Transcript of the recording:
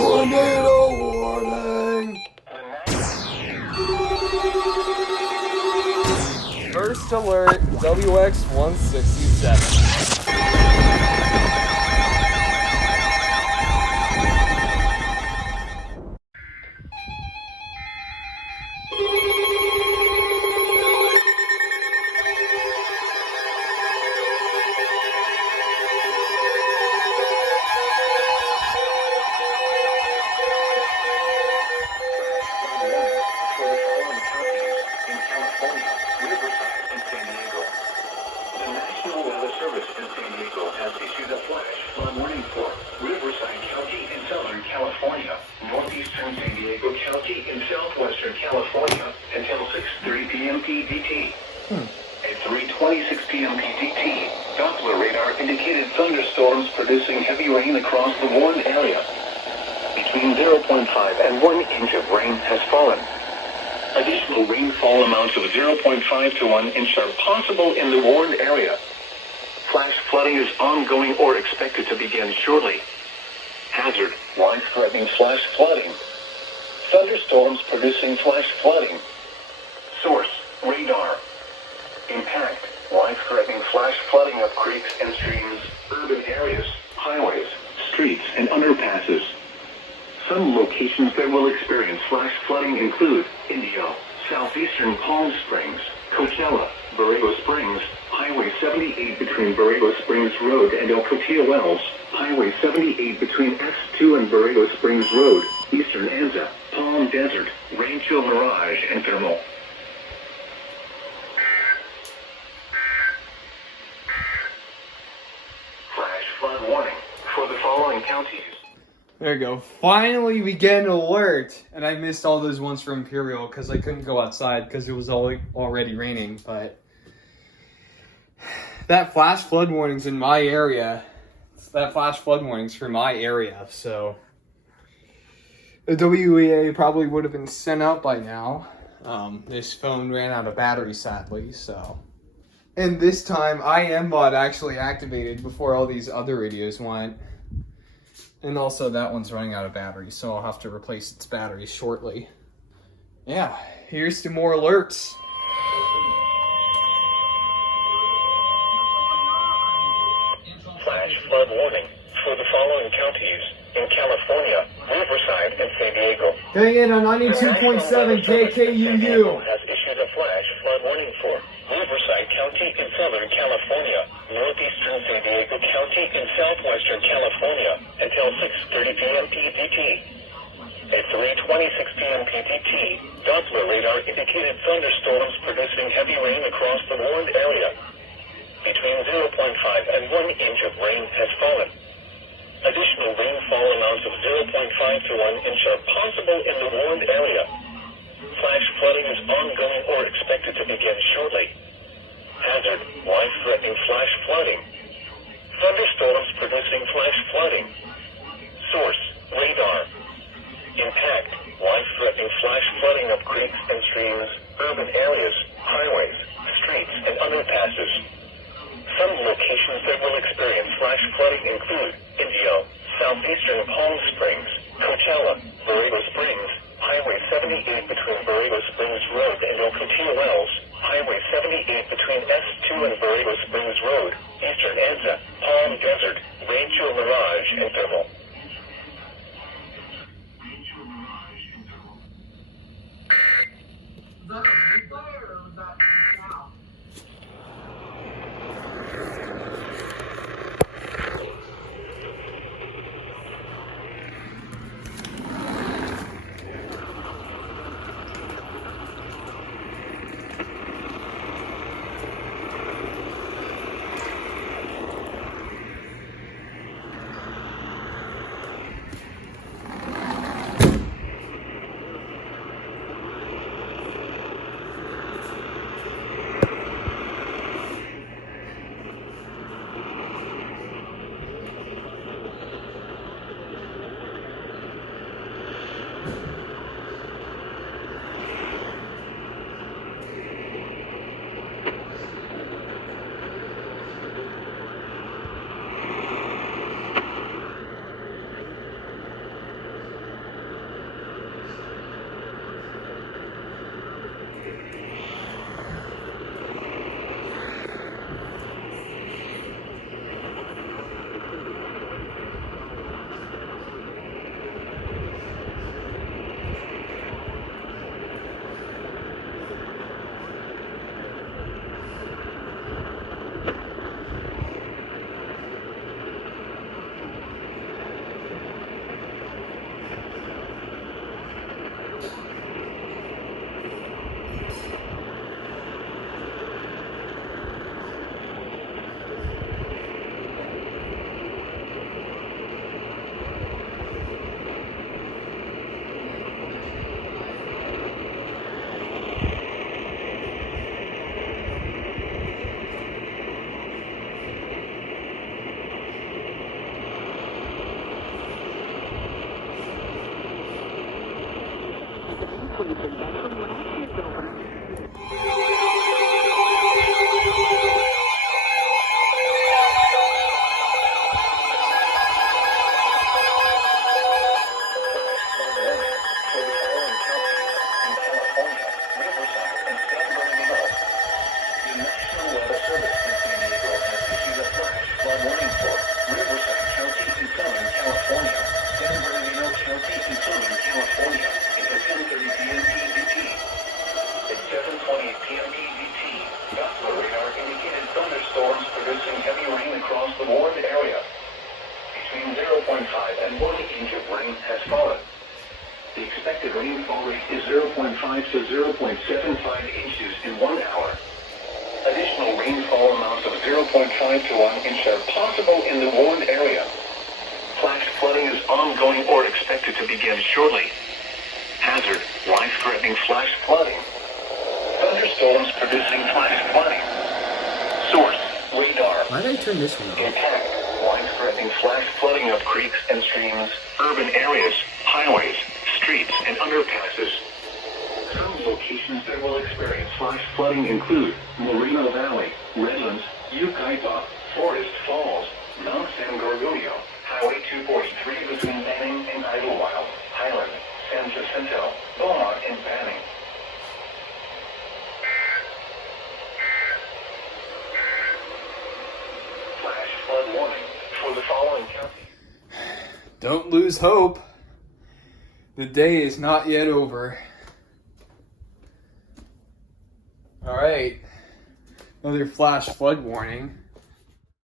Tornado warning! First alert, WX-167. California, northeastern San Diego County in southwestern California until 6:30 p.m. PDT. At 3:26 p.m. PDT, Doppler radar indicated thunderstorms producing heavy rain across the warned area. Between 0.5 and 1 inch of rain has fallen. Additional rainfall amounts of 0.5 to 1 inch are possible in the warned area. Flash flooding is ongoing or expected to begin shortly. Hazard, life-threatening flash flooding. Thunderstorms producing flash flooding. Source, radar. Impact, life-threatening flash flooding of creeks and streams, urban areas, highways, streets, and underpasses. Some locations that will experience flash flooding include Indio, southeastern Palm Springs, Coachella, Borrego Springs, Highway 78 between Borrego Springs Road and El Cotillo Wells, Highway 78 between S2 and Borrego Springs Road, Eastern Anza, Palm Desert, Rancho Mirage, and Thermal. Flash flood warning for the following counties. There you go. Finally, we get an alert. And I missed all those ones for Imperial because I couldn't go outside because it was already raining. But that flash flood warning's in my area. That flash flood warning's for my area. So the WEA probably would have been sent out by now. This phone ran out of battery, sadly. So, and this time, IMBot actually activated before all these other radios went. And also that one's running out of battery, so I'll have to replace its battery shortly. Yeah, here's to more alerts. Flash flood warning for the following counties in California, Riverside, and San Diego. Hang in on 92.7 KKUU. Has issued a flash flood warning for Riverside County in Southern California, northeastern San Diego County in southwestern California until 6:30 p.m. PDT. At 3:26 p.m. PDT, Doppler radar indicated thunderstorms producing heavy rain across the warned area. Between 0.5 and 1 inch of rain has fallen. Additional rainfall amounts of 0.5 to 1 inch are possible in the warned area. Flash flooding is ongoing or expected to begin shortly. Hazard, life-threatening flash flooding. Thunderstorms producing flash flooding. Source, radar. Impact, life-threatening flash flooding of creeks and streams, urban areas, highways, streets, and underpasses. Some locations that will experience flash flooding include Indio, southeastern Palm Springs, Coachella, Borrego Springs, Highway 78 between Borrego Springs Road and El Cotillo Wells, Highway 78 between S2 and Borrego Springs Road, Eastern Anza, Palm Desert, Rancho Mirage, and Thermal. Thunderstorms producing heavy rain across the warned area. Between 0.5 and 1 inch of rain has fallen. The expected rainfall rate is 0.5 to 0.75 inches in 1 hour. Additional rainfall amounts of 0.5 to 1 inch are possible in the warned area. Flash flooding is ongoing or expected to begin shortly. Hazard, life-threatening flash flooding. Thunderstorms producing flash flooding. Source, radar. Why did I turn this one off? Impact, life-threatening flash flooding of creeks and streams, urban areas, highways, streets, and underpasses. Some locations that will experience flash flooding include Moreno Valley, Redlands, Yucaipa, Forest Falls, Mount San Gorgonio, Highway 243 between Banning and Idlewild, Highland, San Jacinto, Beaumont, and Banning. Flash flood warning for the following counties. Don't lose hope. The day is not yet over. Alright. Another flash flood warning.